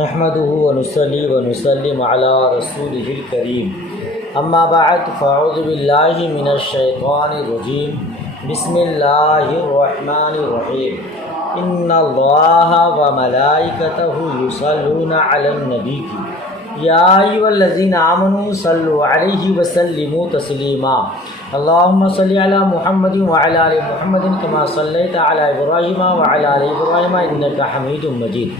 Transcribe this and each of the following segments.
نحمده ونصلي ونسلم على رسوله الكريم اما بعد فاعوذ بالله من الشيطان الرجيم بسم الله الرحمن الرحيم ان الله وملائكته يصلون على النبي يا ايها الذين امنوا صلوا عليه وسلموا تسليما اللهم صل على محمد وعلى ال محمد كما صليت على ابراهيم وعلى ال ابراهيم انك حميد مجيد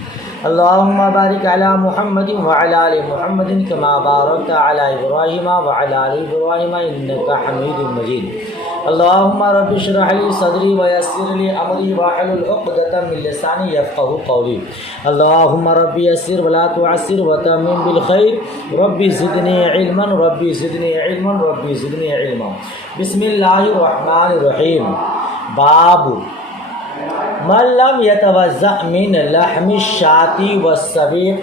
اللهم بارك على محمد وعلى ال محمد كما باركت على ابراهيم وعلى ال ابراهيم انك حميد مجيد اللهم رب اشرح لي صدري ويسر لي امري واحلل عقدة من لساني يفقهوا قولي اللهم رب يسر ولا تعسر وتمم بالخير رب زدني علما رب زدني علما رب زدني علما بسم الله الرحمن الرحيم باب من لم يتوضأ من لحم الشاة والسبيق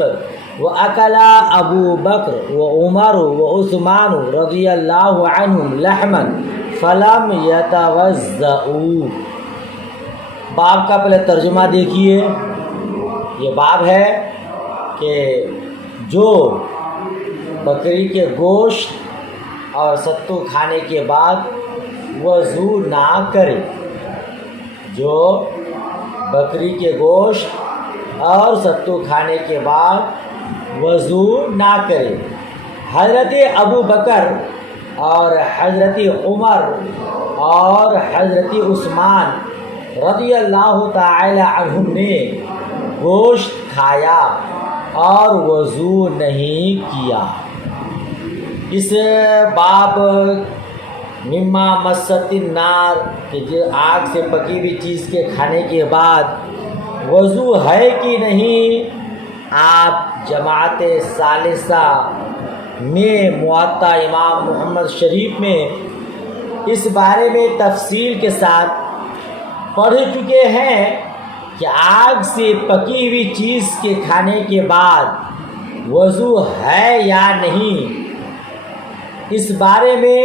وأكل أبو بكر وعمر وعثمان رضي الله عنهم لحما فلم يتوضأوا۔ باب کا پہلے ترجمہ دیکھیے۔ یہ باب ہے کہ جو بکری کے گوشت اور ستو کھانے کے بعد وضو نہ کرے، جو بکری کے گوشت اور ستو کھانے کے بعد وضو نہ کرے۔ حضرت ابو بکر اور حضرت عمر اور حضرت عثمان رضی اللہ تعالی عنہم نے گوشت کھایا اور وضو نہیں کیا۔ اس باب مما مست النار کہ جو آگ سے پکی ہوئی چیز کے کھانے کے بعد وضو ہے کہ نہیں، آپ جماعت ثالثہ میں موطا امام محمد شریف میں اس بارے میں تفصیل کے ساتھ پڑھ چکے ہیں کہ آگ سے پکی ہوئی چیز کے کھانے کے بعد وضو ہے یا نہیں۔ اس بارے میں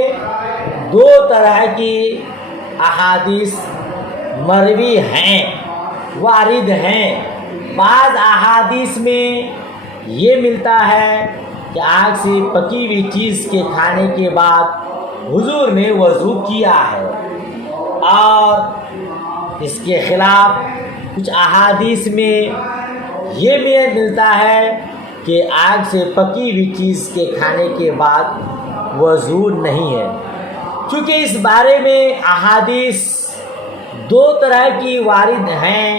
دو طرح کی احادیث مروی ہیں، وارد ہیں۔ بعض احادیث میں یہ ملتا ہے کہ آگ سے پکی ہوئی چیز کے کھانے کے بعد حضور نے وضو کیا ہے، اور اس کے خلاف کچھ احادیث میں یہ بھی ملتا ہے کہ آگ سے پکی ہوئی چیز کے کھانے کے بعد وضو نہیں ہے۔ چونکہ اس بارے میں احادیث دو طرح کی وارد ہیں،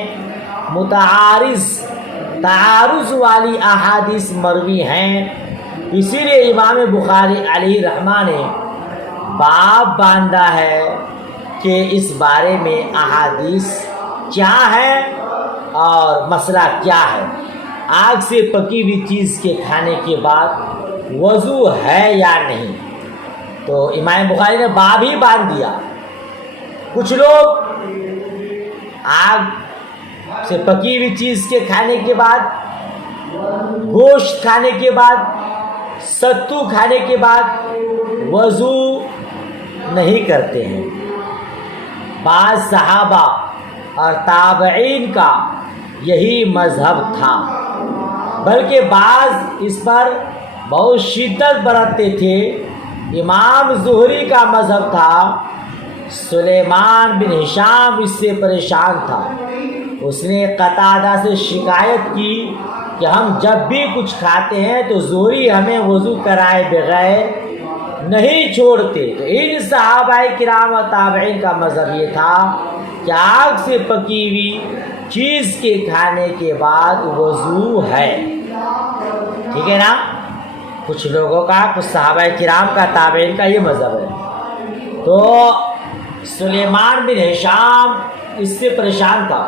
تعارض والی احادیث مروی ہیں، اسی لیے امام بخاری علیہ رحمہ نے باب باندھا ہے کہ اس بارے میں احادیث کیا ہے اور مسئلہ کیا ہے، آگ سے پکی ہوئی چیز کے کھانے کے بعد وضو ہے یا نہیں۔ تو امام بخاری نے باب ہی باندھ دیا۔ کچھ لوگ آگ سے پکی ہوئی چیز کے کھانے کے بعد، گوشت کھانے کے بعد، ستو کھانے کے بعد وضو نہیں کرتے ہیں۔ بعض صحابہ اور تابعین کا یہی مذہب تھا، بلکہ بعض اس پر بہت شدت برتتے تھے۔ امام زہری کا مذہب تھا، سلیمان بن ہشام اس سے پریشان تھا۔ اس نے قتادہ سے شکایت کی کہ ہم جب بھی کچھ کھاتے ہیں تو زہری ہمیں وضو کرائے بغیر نہیں چھوڑتے۔ تو ان صحابہ کرام و تابعین کا مذہب یہ تھا کہ آگ سے پکی ہوئی چیز کے کھانے کے بعد وضو ہے، ٹھیک ہے نا۔ کچھ لوگوں کا، کچھ صحابہ کرام کا، تابعین کا یہ مذہب ہے۔ تو سلیمان بن ہشام اس سے پریشان تھا۔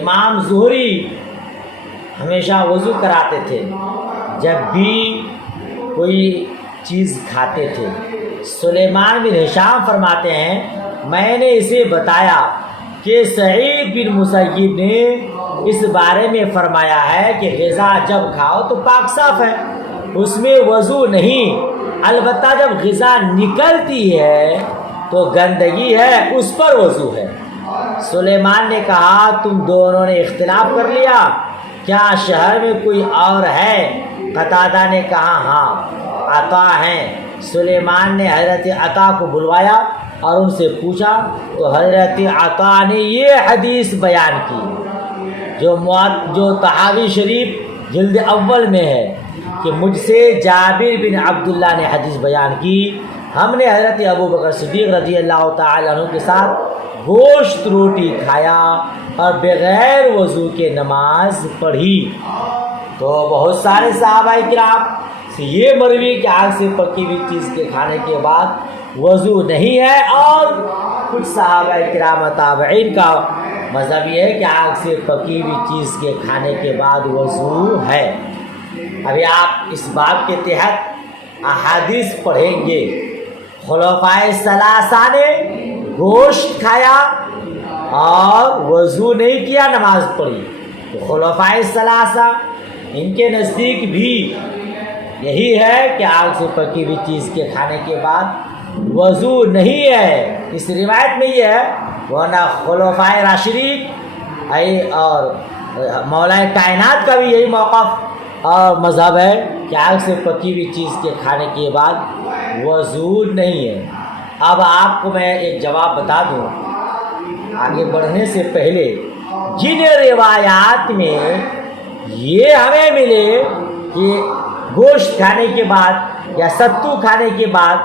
امام زہری ہمیشہ وضو کراتے تھے جب بھی کوئی چیز کھاتے تھے۔ سلیمان بن ہشام فرماتے ہیں میں نے اسے بتایا کہ سعید بن مسیب نے اس بارے میں فرمایا ہے کہ غذا جب کھاؤ تو پاک صاف ہے، اس میں وضو نہیں، البتہ جب غذا نکلتی ہے تو گندگی ہے، اس پر وضو ہے۔ سلیمان نے کہا تم دونوں نے اختلاف کر لیا، کیا شہر میں کوئی اور ہے؟ قتادہ نے کہا ہاں، عطا ہیں۔ سلیمان نے حضرت عطا کو بلوایا اور ان سے پوچھا تو حضرت عطا نے یہ حدیث بیان کی جو طحاوی شریف جلد اول میں ہے کہ مجھ سے جابر بن عبداللہ نے حدیث بیان کی، ہم نے حضرت ابوبکر صدیق رضی اللہ تعالیٰ عنہ کے ساتھ گوشت روٹی کھایا اور بغیر وضو کے نماز پڑھی۔ تو بہت سارے صحابہ کرام سے یہ مروی کہ آگ سے پکی ہوئی چیز کے کھانے کے بعد وضو نہیں ہے، اور کچھ صحابہ کرام تابعین کا مذہب یہ ہے کہ آگ سے پکی ہوئی چیز کے کھانے کے بعد وضو ہے۔ ابھی آپ اس باب کے تحت احادیث پڑھیں گے۔ خلفائے ثلاثہ نے گوشت کھایا اور وضو نہیں کیا، نماز پڑھی۔ تو خلفائے ثلاثہ ان کے نزدیک بھی یہی ہے کہ آگ سے پکی ہوئی چیز کے کھانے کے بعد وضو نہیں ہے۔ اس روایت میں یہ ہے، ورنہ خلفائے راشدین اور مولا کائنات کا بھی یہی موقف اور مذہب ہے کہ آگ سے پکی ہوئی چیز کے کھانے کے بعد وضو نہیں ہے۔ اب آپ کو میں ایک جواب بتا دوں آگے بڑھنے سے پہلے، جن روایات میں یہ ہمیں ملے کہ گوشت کھانے کے بعد یا ستو کھانے کے بعد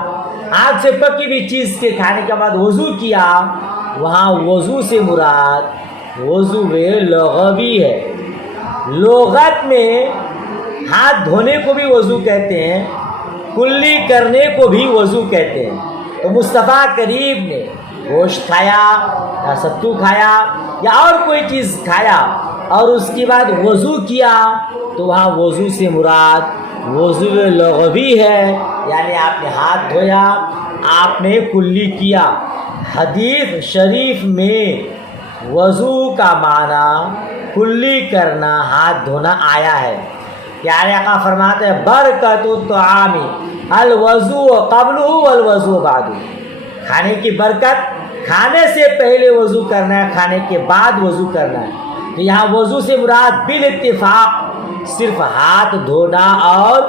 آگ سے پکی ہوئی چیز کے کھانے کے بعد وضو کیا، وہاں وضو سے مراد وضو لغوی ہے۔ لغت میں ہاتھ دھونے کو بھی وضو کہتے ہیں، کلی کرنے کو بھی وضو کہتے ہیں۔ تو مصطفیٰ کریم نے گوشت کھایا یا ستو کھایا یا اور کوئی چیز کھایا اور اس کے بعد وضو کیا، تو وہاں وضو سے مراد وضو لغوی ہے، یعنی آپ نے ہاتھ دھویا، آپ نے کلی کیا۔ حدیث شریف میں وضو کا معنی کلی کرنا، ہاتھ دھونا آیا ہے۔ پیارے آقا فرماتے ہیں برکت الطعام الوضو قبلہ والوضو بعدہ، کھانے کی برکت کھانے سے پہلے وضو کرنا ہے، کھانے کے بعد وضو کرنا ہے۔ تو یہاں وضو سے مراد بالاتفاق صرف ہاتھ دھونا اور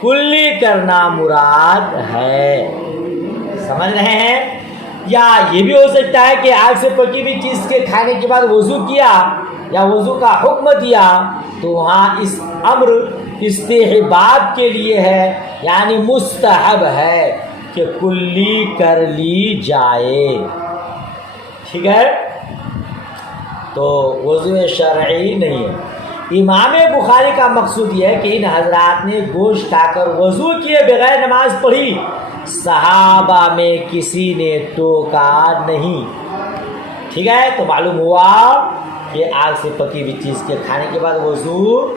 کلی کرنا مراد ہے۔ سمجھ رہے ہیں؟ یا یہ بھی ہو سکتا ہے کہ آگ سے پکی ہوئی چیز کے کھانے کے بعد وضو کیا یا وضو کا حکم دیا، تو وہاں اس امر استحباب کے لیے ہے، یعنی مستحب ہے کہ کلی کر لی جائے۔ ٹھیک ہے؟ تو وضو شرعی نہیں ہے۔ امام بخاری کا مقصود یہ ہے کہ ان حضرات نے گوشت کھا کر وضو کیے بغیر نماز پڑھی، صحابہ میں کسی نے ٹوکا نہیں۔ ٹھیک ہے؟ تو معلوم ہوا کہ آگ سے پکی ہوئی چیز کے کھانے کے بعد وضو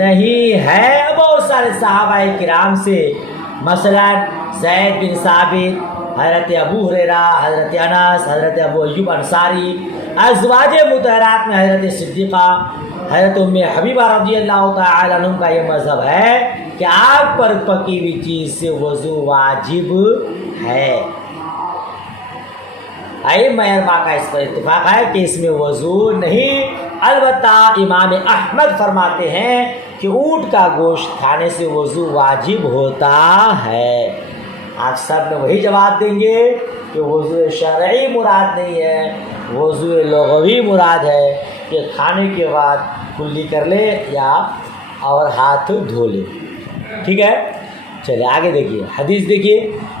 نہیں ہے۔ بہت سارے صحابہ کرام سے، مثلا زید بن ثابت، حضرت ابو ہریرہ، حضرت انس، حضرت ابو ایوب انصاری، ازواج مطہرات میں حضرت صدیقہ، حضرت ام حبیبہ رضی اللہ تعالیٰ عنہ کا یہ مذہب ہے کہ آگ پر پکی ہوئی چیز سے وضو واجب ہے۔ ائمہ اربعہ کا اس پر اتفاق ہے کہ اس میں وضو نہیں۔ البتہ امام احمد فرماتے ہیں کہ اونٹ کا گوشت کھانے سے وضو واجب ہوتا ہے۔ آپ سب نے وہی جواب دیں گے کہ وضو شرعی مراد نہیں ہے، وضو لغوی مراد ہے کہ کھانے کے بعد کلی کر لے یا اور ہاتھ دھو لے۔ ٹھیک ہے؟ چلے آگے دیکھیے، حدیث دیکھیے۔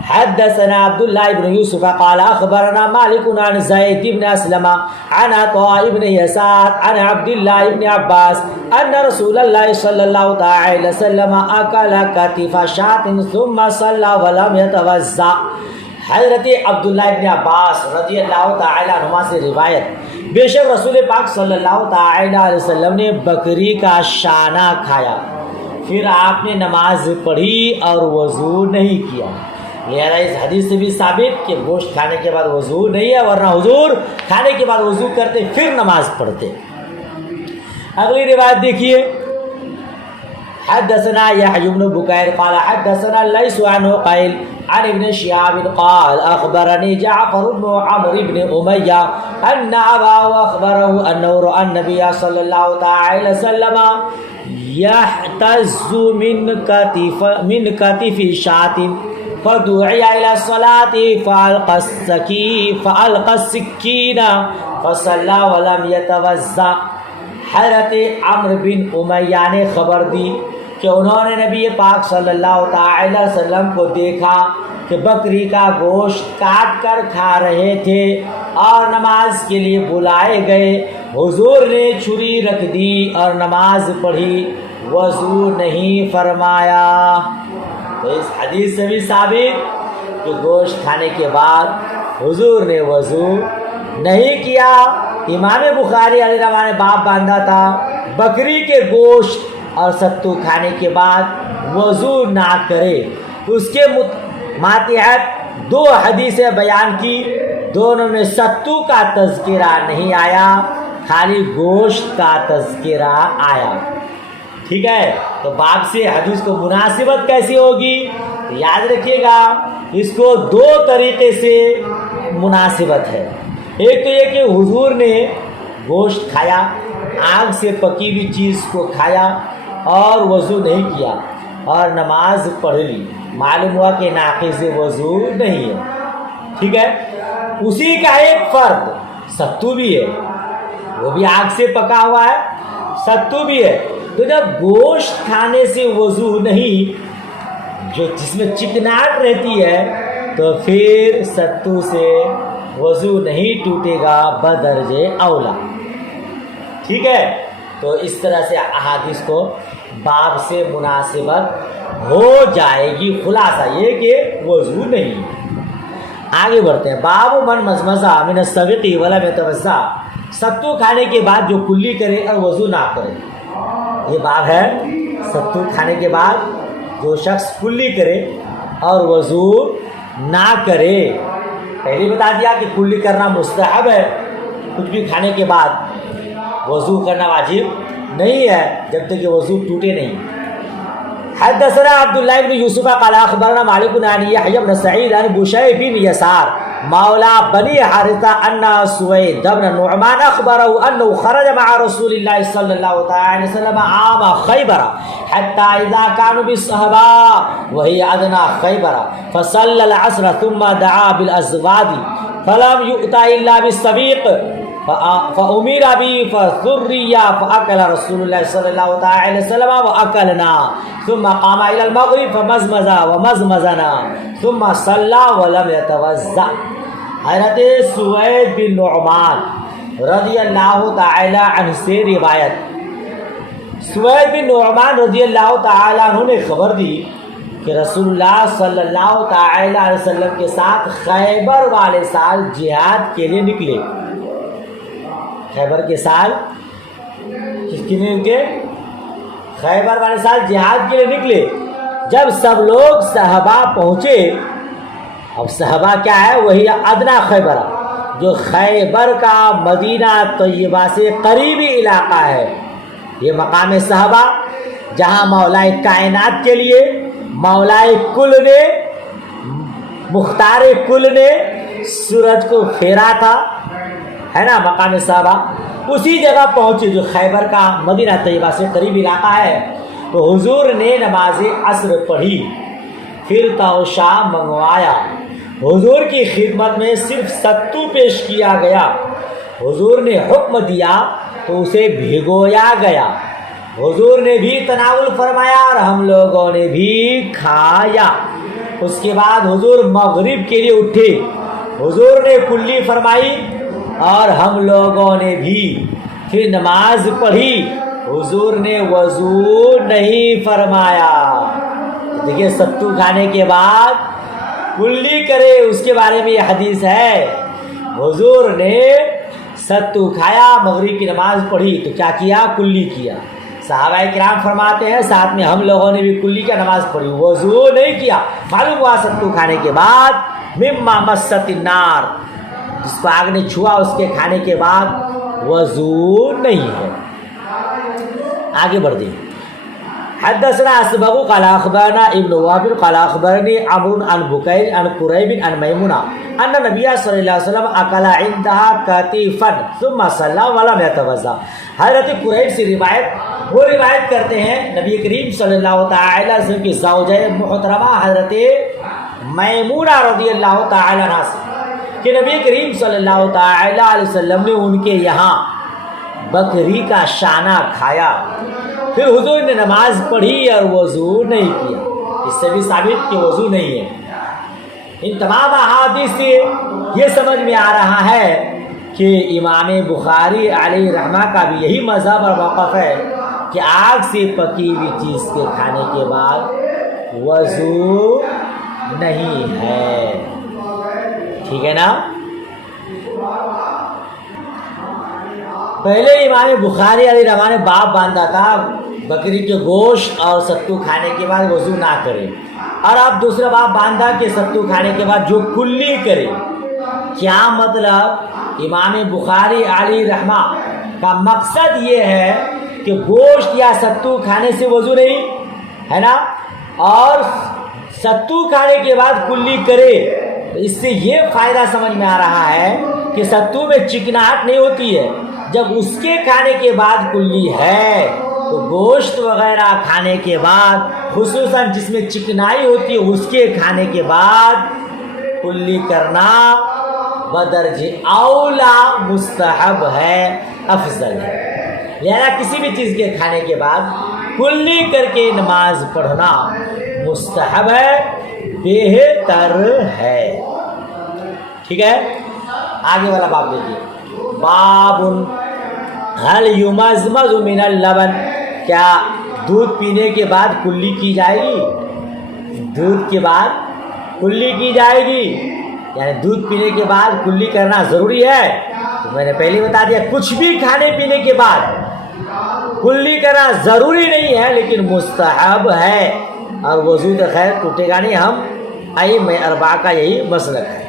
حدثنا عبداللہ ابن یوسف قال اخبرنا مالک عن زید بن اسلم عن عطاء بن یسار عن عبداللہ ابن عباس ان رسول اللہ صلی اللہ تعالی وسلم اکل کتف شاة ثم صلى ولم يتوضأ۔ حضرت عبداللہ ابن عباس رضی اللہ تعالی عنہما سے روایت، بے شک رسول پاک صلی اللہ تعالی علیہ وسلم نے بکری کا شانہ کھایا، پھر آپ نے نماز پڑھی اور وضو نہیں کیا۔ لہذا اس حدیث سے بھی ثابت کہ گوشت کھانے کے بعد وضو نہیں ہے، ورنہ حضور کھانے کے بعد وضو کرتے پھر نماز پڑھتے۔ اگلی روایت دیکھیے۔ حدثنا يحيى بن بكير قال حدثنا ليس عن عقيل عن ابن شهاب قال أخبرني جعفر بن عمرو بن أمية أن أباه أخبره أنه رأى النبي صلى الله تعالى وسلم يحتز من كتف شاة فدعي إلى الصلاة فألقى السكين فصلى ولم يتوضأ. حضرت عمرو بن امیہ نے خبر دی کہ انہوں نے نبی پاک صلی اللہ تعالی وسلم کو دیکھا کہ بکری کا گوشت کاٹ کر کھا رہے تھے اور نماز کے لیے بلائے گئے. حضور نے چھری رکھ دی اور نماز پڑھی، وضو نہیں فرمایا. تو اس حدیث سے بھی ثابت کہ گوشت کھانے کے بعد حضور نے وضو نہیں کیا. امام بخاری علیہ رحمہ نے باب باندھا تھا بکری کے گوشت اور ستو کھانے کے بعد وضو نہ کرے. اس کے ماتحت دو حدیثیں بیان کی، دونوں میں ستو کا تذکرہ نہیں آیا، خالی گوشت کا تذکرہ آیا. ٹھیک ہے، تو باب سے حدیث کو مناسبت کیسی ہوگی؟ یاد رکھیے گا، اس کو دو طریقے سے مناسبت ہے. ایک تو یہ کہ حضور نے گوشت کھایا، آگ سے پکی ہوئی چیز کو کھایا اور وضو نہیں کیا اور نماز پڑھ لی، معلوم ہوا کہ ناقض وضو نہیں ہے. ٹھیک ہے، اسی کا ایک فرد ستو بھی ہے، وہ بھی آگ سے پکا ہوا ہے، ستو بھی ہے. تو جب گوشت کھانے سے وضو نہیں، جو جس میں چکناہٹ رہتی ہے، تو پھر ستو سے وضو نہیں ٹوٹے گا بدرجہ اولا. ٹھیک ہے، تو اس طرح سے احادیث کو باب سے مناسبت ہو جائے گی. خلاصہ یہ کہ وضو نہیں. آگے بڑھتے ہیں. باب من مزمزہ من السبق ولم يتوضا. ستو کھانے کے بعد جو کلی کرے اور وضو نہ کرے، یہ باب ہے. ستو کھانے کے بعد جو شخص کلی کرے اور وضو نہ کرے. پہلے بتا دیا کہ کلی کرنا مستحب ہے، کچھ بھی کھانے کے بعد وضو کرنا واجب نہیں ہے جب تک کہ وضو ٹوٹے نہیں. حدثنا عبداللہ بن یوسف قال اخبرنا مالک عن یحیی بن سعید عن بشیر بن یسار مولا بنی حارثہ ان سوید بن نعمان اخبره انه خرج مع رسول الله صلی اللہ تعالی وسلم عام خیبر حتى اذا كانوا بالصحباء وهي ادنى خیبر فصلى العصر ثم دعا بالازواد فلم يؤت الا بالسبيق فأمر به فثري فأكل رسول الله صلى الله تعالى وسلم وأكلنا ثم قام إلى المغرب فمزمز ومزمزنا ثم صلى ولم يتوضأ. حضرت سوید بن نعمان رضی اللہ تعالی عنہ سے روایت. سوید بن نعمان رضی اللہ تعالی عنہ نے خبر دی کہ رسول اللہ صلی اللہ تعالی علیہ وسلم کے ساتھ خیبر والے سال جہاد کے لیے نکلے. خیبر کے سال کس کے لیے نکلے؟ خیبر والے سال جہاد کے لیے نکلے. جب سب لوگ صحابہ پہنچے، اب صحابہ کیا ہے؟ وہی ادنا خیبر، جو خیبر کا مدینہ طیبہ سے قریبی علاقہ ہے. یہ مقام صحابہ جہاں مولا کائنات کے لیے مولا کل نے، مختار کل نے سورج کو پھیرا تھا، ہے نا. مقام صحابہ اسی جگہ پہنچے جو خیبر کا مدینہ طیبہ سے قریب علاقہ ہے. تو حضور نے نماز عصر پڑھی، پھر توشا منگوایا. حضور کی خدمت میں صرف ستو پیش کیا گیا. حضور نے حکم دیا تو اسے بھگویا گیا. حضور نے بھی تناول فرمایا اور ہم لوگوں نے بھی کھایا. اس کے بعد حضور مغرب کے لیے اٹھے. حضور نے کلی فرمائی اور ہم لوگوں نے بھی پھر نماز پڑھی. حضور نے وضو نہیں فرمایا. دیکھیے، ستو کھانے کے بعد کلی کرے، اس کے بارے میں یہ حدیث ہے. حضور نے ستو کھایا، مغرب کی نماز پڑھی تو کیا کیا؟ کلی کیا. صحابہ کرام فرماتے ہیں ساتھ میں ہم لوگوں نے بھی کلی کا نماز پڑھی، وضو نہیں کیا. معلوم ہوا ستو کھانے کے بعد مما مست النار، جس کو آگ نے چھوا اس کے کھانے کے بعد وضو نہیں ہے. آگے بڑھ دیں. حدثنا اسبغ قال اخبرنا ابن وهب قال اخبرني عمرو عن بكير عن قريب عن ميمونة ان النبي صلی اللہ علیہ وسلم اکل عندها کتیفا ثم صلى ولم يتوضا. حضرت قریب سے وہ روایت کرتے ہیں نبی کریم صلی اللہ تعالی علیہ وسلم کی زوجہ محترمہ حضرت میمونہ رضی اللہ تعالی عنہا سے کہ نبی کریم صلی اللہ تعالی علیہ وسلم نے ان کے یہاں بکری کا شانہ کھایا، پھر حضور نے نماز پڑھی اور وضو نہیں کیا. اس سے بھی ثابت کہ وضو نہیں ہے. ان تمام احادیث سے یہ سمجھ میں آ رہا ہے کہ امام بخاری علیہ رحمہ کا بھی یہی مذہب اور موقف ہے کہ آگ سے پکی ہوئی چیز کے کھانے کے بعد وضو نہیں ہے. ٹھیک ہے نا. پہلے امام بخاری علیہ رحمہ نے باب باندھا تھا بکری کے گوشت اور ستو کھانے کے بعد وضو نہ کرے، اور اب دوسرا باب باندھا کہ ستو کھانے کے بعد جو کلی کرے. کیا مطلب؟ امام بخاری علیہ رحمہ کا مقصد یہ ہے کہ گوشت یا ستو کھانے سے وضو نہیں ہے نا، اور ستو کھانے کے بعد کلی کرے. اس سے یہ فائدہ سمجھ میں آ رہا ہے کہ ستو میں چکناہٹ نہیں ہوتی ہے. جب اس کے کھانے کے بعد کلی ہے تو گوشت وغیرہ کھانے کے بعد خصوصاً جس میں چکنائی ہوتی ہے اس کے کھانے کے بعد کلی کرنا بدرجہ اولا مستحب ہے، افضل ہے. لہذا کسی بھی چیز کے کھانے کے بعد کلی کر کے نماز پڑھنا مستحب ہے، بہتر ہے. ٹھیک ہے. آگے والا باب دیکھیے. باب هل یمزمز من اللبن، کیا دودھ پینے کے بعد کلی کی جائے گی؟ دودھ کے بعد کلی کی جائے گی، یعنی دودھ پینے کے بعد کلی کرنا ضروری ہے. تو میں نے پہلے بتا دیا کچھ بھی کھانے پینے کے بعد کلی کرنا ضروری نہیں ہے لیکن مستحب ہے، اور وضو تو خیر ٹوٹے گا نہیں. ہم ائمہ اربعہ کا یہی مسلک ہے،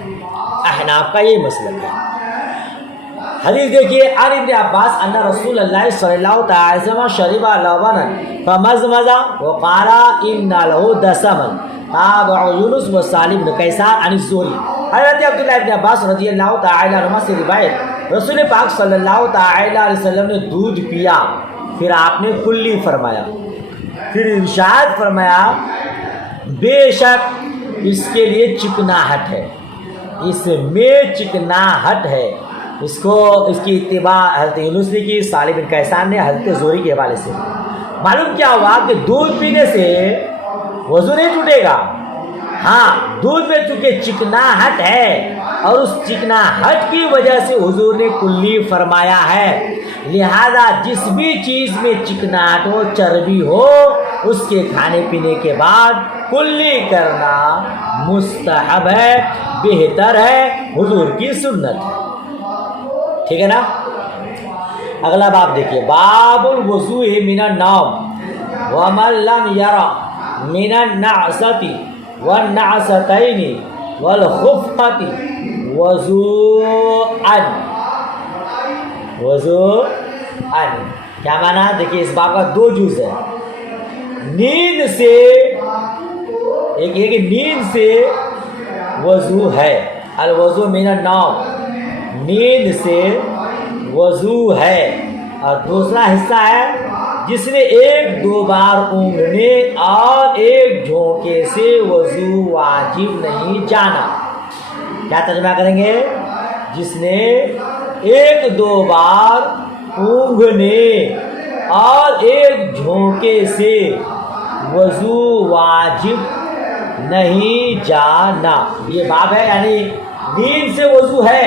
احناف کا یہی مسلک ہے. حدیث دیکھیے. عن ابن عباس ان رسول اللہ صلی اللہ تعالی وسلم شرب لبنا فمزمز وقال ان له دسما. تابع یونس و سالم بن کیسان عن الزہری. حضرت عبداللہ ابن عباس رضی اللہ تعالی عنہما سے روایت، رسول پاک صلی اللہ تعالی علیہ وسلم نے دودھ پیا، پھر آپ نے کلی فرمایا، پھر ارشاد فرمایا بے شک اس کے لیے چکناہٹ ہے، اس میں چکناہٹ ہے. اس کی اتباع حضرت یونس نے کی، سالم بن کیسان نے حضرت زہری کے حوالے سے. معلوم کیا ہوا کہ دودھ پینے سے وضو نہیں ٹوٹے گا. ہاں دودھ میں چونکہ چکناہٹ ہے اور اس چکناہٹ کی وجہ سے حضور نے کلی فرمایا ہے، لہذا جس بھی چیز میں چکناہٹ ہو، چربی ہو، اس کے کھانے پینے کے بعد کلی کرنا مستحب ہے، بہتر ہے، حضور کی سنت ہے. ٹھیک ہے نا. اگلا باب دیکھیے. باب الوضوء من النوم ومن لم یرى من النعسة والنعستين والخفقة وضوءا. وضوءا کیا معنی؟ دیکھیے اس باب کا دو جز ہے. نیند سے ایک نیند سے وضو ہے، الوضوء من النوم، نیند سے وضو ہے. اور دوسرا حصہ ہے جس نے ایک دو بار اونگنے اور ایک جھونکے سے وضو واجب نہیں جانا. کیا ترجمہ کریں گے؟ جس نے ایک دو بار اونگنے اور ایک جھونکے سے وضو واجب نہیں جانا. یہ باب ہے، یعنی نیند سے وضو ہے.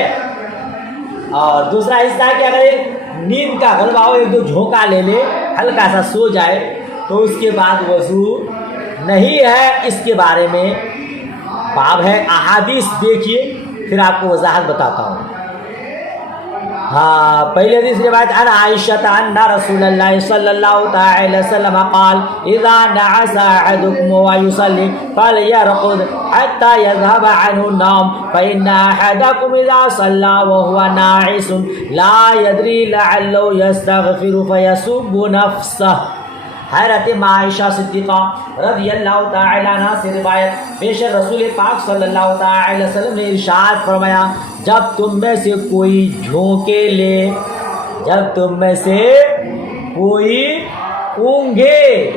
اور دوسرا حصہ ہے کہ اگر نیند کا غلبہ ہو، ایک دو جھونکا لے لے، ہلکا سا سو جائے تو اس کے بعد وضو نہیں ہے. اس کے بارے میں باب ہے. احادیث دیکھیے پھر آپ کو وضاحت بتاتا ہوں. ہاں پہلے حدیث روایت عن عائشہ ان رسول اللہ صلی اللہ تعالی وسلم قال اذا نعس احدكم ويصلي فليرقد حتى يذهب عنه النوم فان احدكم اذا صلى وهو ناعس لا يدري لعله يستغفر فيسب نفسه. حضرت عائشہ صدیقہ رضی اللہ تعالی عنہ سے روایت، بے شک رسول پاک صلی اللہ تعالی وسلم نے ارشاد فرمایا، جب تم میں سے کوئی جھونکے لے، جب تم میں سے کوئی اونگھے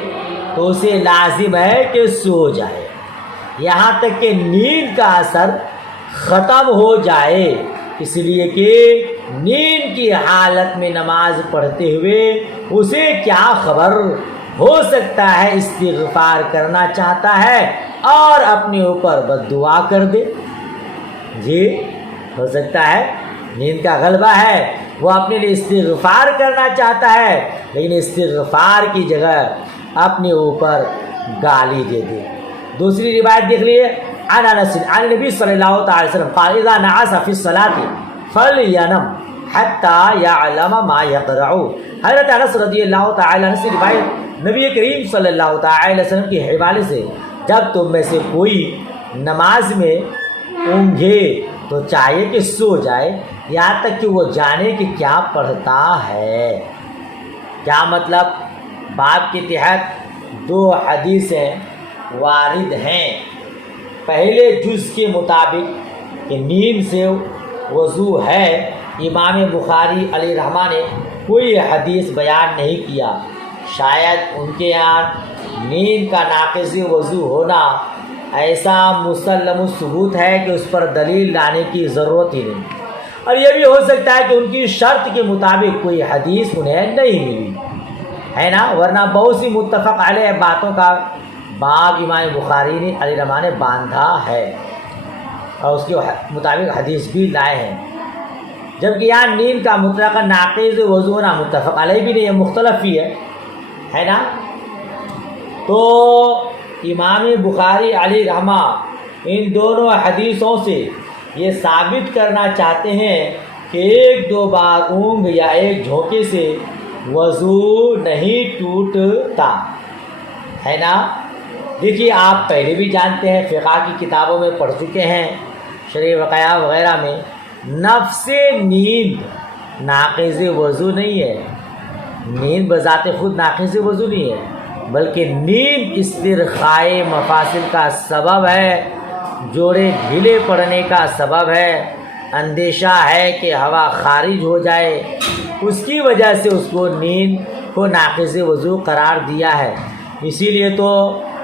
تو اسے لازم ہے کہ سو جائے، یہاں تک کہ نیند کا اثر ختم ہو جائے، اس لیے کہ نیند کی حالت میں نماز پڑھتے ہوئے اسے کیا خبر، ہو سکتا ہے استغفار کرنا چاہتا ہے اور اپنے اوپر بد دعا کر دے۔ جی ہو سکتا ہے نیند کا غلبہ ہے، وہ اپنے لیے استغفار کرنا چاہتا ہے، لیکن استغفار کی جگہ اپنے اوپر گالی دے دے۔ دوسری روایت دیکھ لیے، عن انس عن نبی صلی اللہ تعالی وسلم قال اذا نعس فی الصلاۃ فلینم حتی یعلم ما یقرع۔ حضرت انس رضی اللہ تعالی عنہ سے روایت، نبی کریم صلی اللہ تعالی وسلم کے حوالے سے، جب تم میں سے کوئی نماز میں اونگھے تو چاہیے کہ سو جائے، یہاں تک کہ وہ جانے کہ کیا پڑھتا ہے۔ کیا مطلب؟ باب کے تحت دو حدیثیں وارد ہیں۔ پہلے جز کے مطابق کہ نیند سے وضو ہے، امام بخاری علیہ رحمہ نے کوئی حدیث بیان نہیں کیا، شاید ان کے یہاں نیند کا ناقض وضو ہونا ایسا مسلم الثبوت ہے کہ اس پر دلیل لانے کی ضرورت ہی نہیں، اور یہ بھی ہو سکتا ہے کہ ان کی شرط کے مطابق کوئی حدیث انہیں نہیں ملی ہے نا، ورنہ بہت سی متفق علیہ باتوں کا باب امام بخاری نے علیہ رحمہ نے باندھا ہے اور اس کے مطابق حدیث بھی لائے ہیں، جبکہ یہاں نیند کا مطلق ناقض وضو ہونا متفق علیہ بھی نہیں ہے، مختلف ہی ہے نا۔ تو امام بخاری علیہ رحمہ ان دونوں حدیثوں سے یہ ثابت کرنا چاہتے ہیں کہ ایک دو بار اونگ یا ایک جھونکے سے وضو نہیں ٹوٹتا ہے نا۔ دیکھیے آپ پہلے بھی جانتے ہیں، فقہ کی کتابوں میں پڑھ چکے ہیں، شرح وقایع وغیرہ میں، نفس نیند ناقض وضو نہیں ہے، نیند بذات خود ناقض وضو نہیں ہے، بلکہ نیند استرخائے مفاصل کا سبب ہے، جوڑے ڈھیلے پڑنے کا سبب ہے، اندیشہ ہے کہ ہوا خارج ہو جائے، اس کی وجہ سے اس کو نیند کو ناقض وضو قرار دیا ہے۔ اسی لیے تو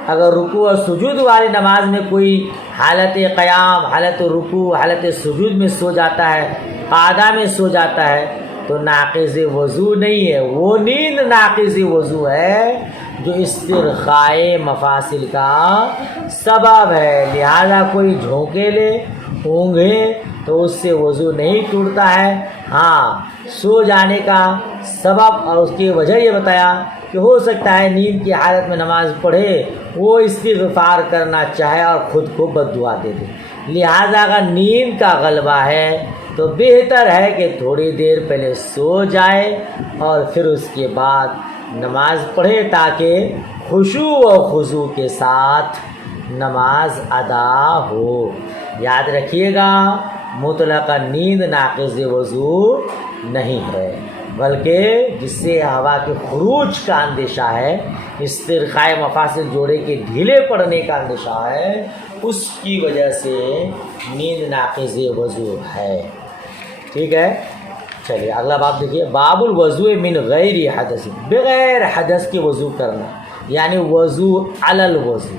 اگر رکوع اور سجود والی نماز میں کوئی حالت قیام، حالت رکوع، حالت سجود میں سو جاتا ہے، قعدہ میں سو جاتا ہے، تو ناقض وضو نہیں ہے، وہ نیند ناقض وضو ہے جو استرخائے مفاصل کا سبب ہے۔ لہذا کوئی جھونکے لے، اونگھے تو اس سے وضو نہیں ٹوٹتا ہے، ہاں سو جانے کا سبب اور اس کی وجہ یہ بتایا کہ ہو سکتا ہے نیند کی حالت میں نماز پڑھے، وہ استغفار کرنا چاہے اور خود کو بد دعا دے دے۔ لہذا اگر نیند کا غلبہ ہے تو بہتر ہے کہ تھوڑی دیر پہلے سو جائے اور پھر اس کے بعد نماز پڑھے، تاکہ خشوع و خضوع کے ساتھ نماز ادا ہو۔ یاد رکھیے گا، مطلق نیند ناقض وضو نہیں ہے، بلکہ جس سے ہوا کے خروج کا اندیشہ ہے، استرخائے مفاصل جوڑے کے ڈھیلے پڑنے کا اندیشہ ہے، اس کی وجہ سے نیند ناقض وضو ہے۔ ٹھیک ہے، چلیے اگلا باب دیکھیے، باب الوضوء من غیر حدث، بغیر حدث کے وضو کرنا، یعنی وضو علی الوضو،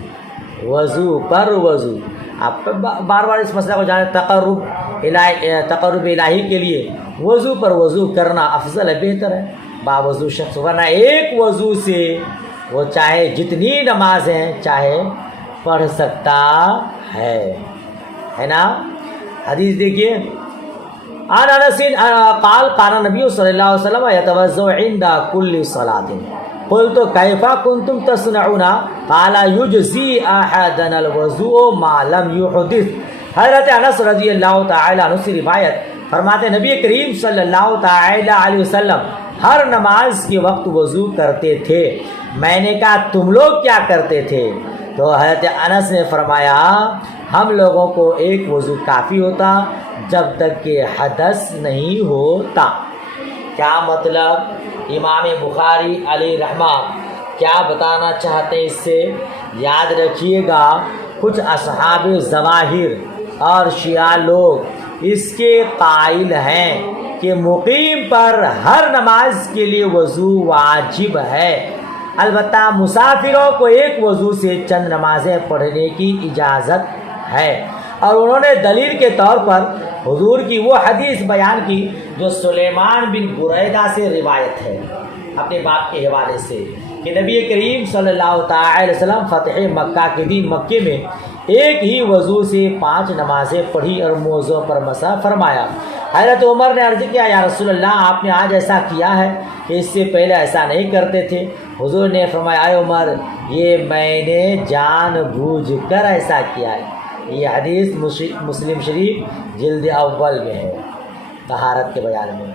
وضو پر وضو۔ آپ بار بار اس مسئلہ کو جانیں، تقرب الہی کے لیے وضو پر وضو کرنا افضل ہے، بہتر ہے باوضو شخص، ورنہ ایک وضو سے وہ چاہے جتنی نمازیں چاہے پڑھ سکتا ہے نا۔ حدیث دیکھیے، عن انس قال قال النبي صلی اللہ علیہ وسلم يتوضأ عند كل صلاة قلت كيف كنتم تصنعون قال يجزي احدنا الوضوء ما لم يحدث۔ حضرت انس رضی اللہ تعالی عنہ سے روایت، فرماتے نبی کریم صلی اللہ تعالی علیہ وسلم ہر نماز کے وقت وضو کرتے تھے۔ میں نے کہا تم لوگ کیا کرتے تھے؟ تو حضرت انس نے فرمایا ہم لوگوں کو ایک وضو کافی ہوتا جب تک کہ حدث نہیں ہوتا۔ کیا مطلب؟ امام بخاری علیہ رحمہ کیا بتانا چاہتے ہیں اس سے؟ یاد رکھیے گا، کچھ اصحاب ظواہر اور شیعہ لوگ اس کے قائل ہیں کہ مقیم پر ہر نماز کے لیے وضو واجب ہے، البتہ مسافروں کو ایک وضو سے چند نمازیں پڑھنے کی اجازت ہے۔ اور انہوں نے دلیل کے طور پر حضور کی وہ حدیث بیان کی جو سلیمان بن بریدہ سے روایت ہے اپنے باپ کے حوالے سے، کہ نبی کریم صلی اللہ تعالی وسلم فتح مکہ کے دن مکے میں ایک ہی وضو سے 5 نمازیں پڑھی اور موضوع پر مسح فرمایا۔ حضرت عمر نے عرض کیا، یا رسول اللہ، آپ نے آج ایسا کیا ہے کہ اس سے پہلے ایسا نہیں کرتے تھے؟ حضور نے فرمایا، اے عمر، یہ میں نے جان بوجھ کر ایسا کیا ہے۔ یہ حدیث مسلم شریف جلد اول میں ہے طہارت کے بیان میں۔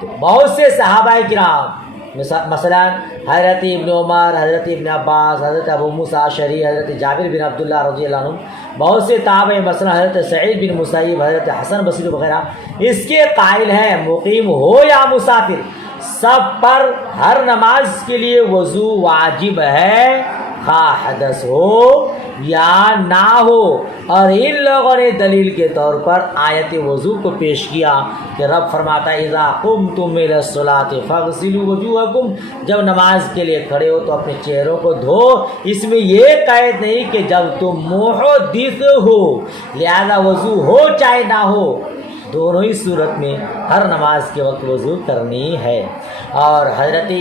تو بہت سے صحابہ کرام مثلا حضرت ابن عمر، حضرت ابن عباس، حضرت ابو موسیٰ اشعری، حضرت جابر بن عبداللہ رضی اللہ عنہ، بہت سے تابعین مثلا حضرت سعید بن مسیب، حضرت حسن بصری وغیرہ اس کے قائل ہیں مقیم ہو یا مسافر، سب پر ہر نماز کے لیے وضو واجب ہے، خواہ حدث ہو یا نہ ہو۔ اور ان لوگوں نے دلیل کے طور پر آیت وضو کو پیش کیا کہ رب فرماتا ہے اذا قمتم الى الصلاۃ فاغسلوا وجوہکم، جب نماز کے لیے کھڑے ہو تو اپنے چہروں کو دھو۔ اس میں یہ قید نہیں کہ جب تم محدث ہو لہذا وضو ہو چاہے نہ ہو، دونوں ہی صورت میں ہر نماز کے وقت وضو کرنی ہے۔ اور حضرت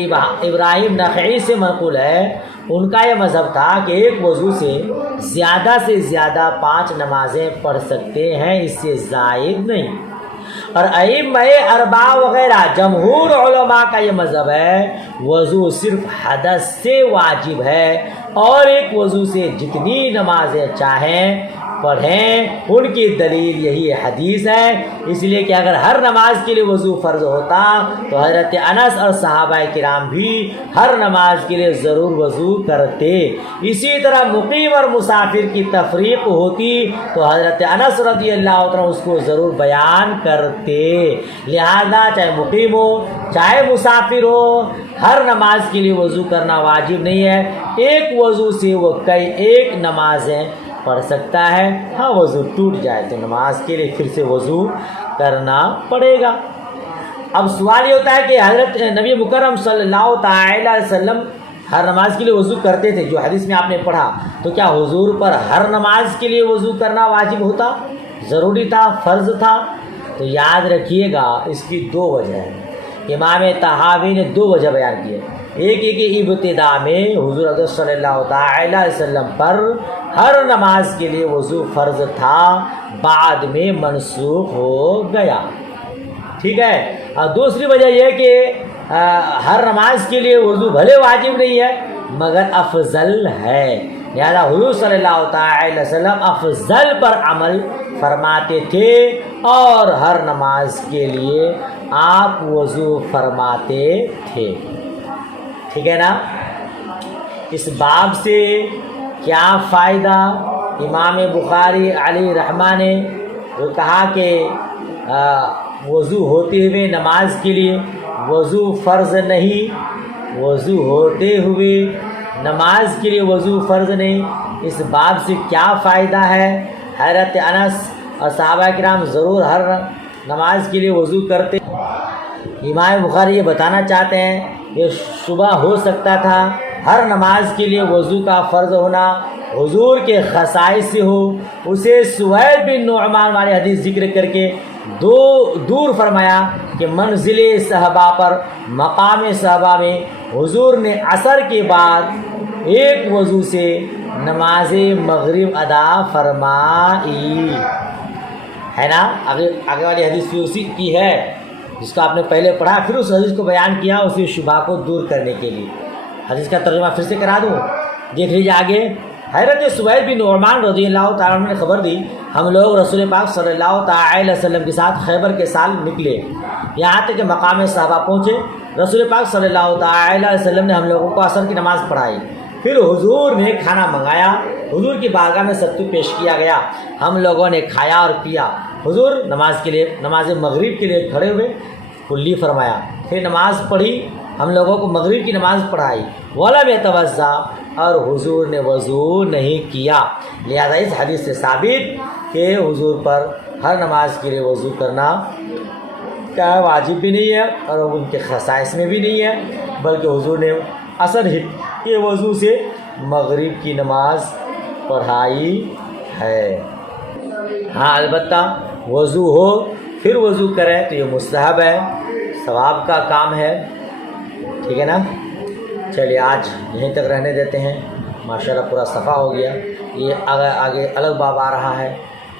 ابراہیم نخعی سے منقول ہے، ان کا یہ مذہب تھا کہ ایک وضو سے زیادہ 5 نمازیں پڑھ سکتے ہیں، اس سے زائد نہیں۔ اور ائمہ اربعہ وغیرہ جمہور علماء کا یہ مذہب ہے وضو صرف حدث سے واجب ہے، اور ایک وضو سے جتنی نمازیں چاہیں پڑھیں۔ ان کی دلیل یہی حدیث ہے، اس لیے کہ اگر ہر نماز کے لیے وضو فرض ہوتا تو حضرت انس اور صحابہ کرام بھی ہر نماز کے لیے ضرور وضو کرتے۔ اسی طرح مقیم اور مسافر کی تفریق ہوتی تو حضرت انس رضی اللہ عنہ اس کو ضرور بیان کرتے۔ لہذا چاہے مقیم ہو چاہے مسافر ہو، ہر نماز کے لیے وضو کرنا واجب نہیں ہے، ایک وضو سے وہ ایک نمازیں پڑھ سکتا ہے۔ ہاں وضو ٹوٹ جائے تو نماز کے لیے پھر سے وضو کرنا پڑے گا۔ اب سوال یہ ہوتا ہے کہ حضرت نبی مکرم صلی اللہ تعالی علیہ وسلم ہر نماز کے لیے وضو کرتے تھے، جو حدیث میں آپ نے پڑھا، تو کیا حضور پر ہر نماز کے لیے وضو کرنا واجب ہوتا، ضروری تھا، فرض تھا؟ تو یاد رکھیے گا اس کی 2 وجہ ہیں۔ امام طحاوی نے 2 وجہ بیان کی ہے۔ ایک یہ کہ ابتدا میں حضور اکرم صلی اللہ تعالی علیہ وسلم پر ہر نماز کے لیے وضو فرض تھا، بعد میں منسوخ ہو گیا، ٹھیک ہے۔ اور دوسری وجہ یہ کہ ہر نماز کے لیے وضو بھلے واجب نہیں ہے مگر افضل ہے، لہذا حضور صلی اللہ تعالی وسلم افضل پر عمل فرماتے تھے، اور ہر نماز کے لیے آپ وضو فرماتے تھے، ٹھیک ہے نا۔ اس باب سے کیا فائدہ؟ امام بخاری علیہ رحمہ نے جو کہا کہ وضو ہوتے ہوئے نماز کے لیے وضو فرض نہیں، وضو ہوتے ہوئے نماز کے لیے وضو فرض نہیں، اس باب سے کیا فائدہ ہے؟ حضرت انس اور صحابہ کرام ضرور ہر نماز کے لیے وضو کرتے۔ امام بخاری یہ بتانا چاہتے ہیں یہ شبہ ہو سکتا تھا ہر نماز کے لیے وضو کا فرض ہونا حضور کے خصائص سے ہو، اسے سہیل بن نعمان والی حدیث ذکر کر کے دور فرمایا کہ منزل صحابہ پر مقام صحابہ میں حضور نے عصر کے بعد ایک وضو سے نماز مغرب ادا فرمائی، ہے نا۔ آگے والی حدیث بھی اسی کی ہے جس کو آپ نے پہلے پڑھا، پھر اس حدیث کو بیان کیا اسی شبہ کو دور کرنے کے لیے۔ حدیث کا ترجمہ پھر سے کرا دوں، دیکھ لیجیے آگے۔ حضرت سہیل بن نعمان رضی اللہ تعالیٰ عنہ نے خبر دی ہم لوگ رسول پاک صلی اللہ تعالی وسلم کے ساتھ خیبر کے سال نکلے، یہاں تک کہ مقام صحابہ پہنچے۔ رسول پاک صلی اللہ تعالی وسلم نے ہم لوگوں کو عصر کی نماز پڑھائی، پھر حضور نے کھانا منگایا، حضور کی بارگاہ میں ستو پیش کیا گیا، ہم لوگوں نے کھایا اور پیا۔ حضور نماز کے لیے نماز مغرب کے لیے کھڑے ہوئے، کلی فرمایا، پھر نماز پڑھی ہم لوگوں کو مغرب کی نماز پڑھائی، ولم یتوضا، اور حضور نے وضو نہیں کیا۔ لہذا اس حدیث سے ثابت کہ حضور پر ہر نماز کے لیے وضو کرنا کیا واجب بھی نہیں ہے اور ان کے خصائص میں بھی نہیں ہے، بلکہ حضور نے اصل ہی یہ وضو سے مغرب کی نماز پڑھائی ہے۔ ہاں البتہ وضو ہو پھر وضو کریں تو یہ مستحب ہے، ثواب کا کام ہے، ٹھیک ہے نا۔ چلیے آج یہیں تک رہنے دیتے ہیں، ماشاءاللہ پورا صفحہ ہو گیا۔ یہ آگے الگ باب آ رہا ہے،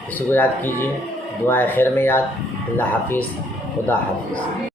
اسی کو یاد کیجیے، دعائے خیر میں یاد۔ اللہ حافظ، خدا حافظ۔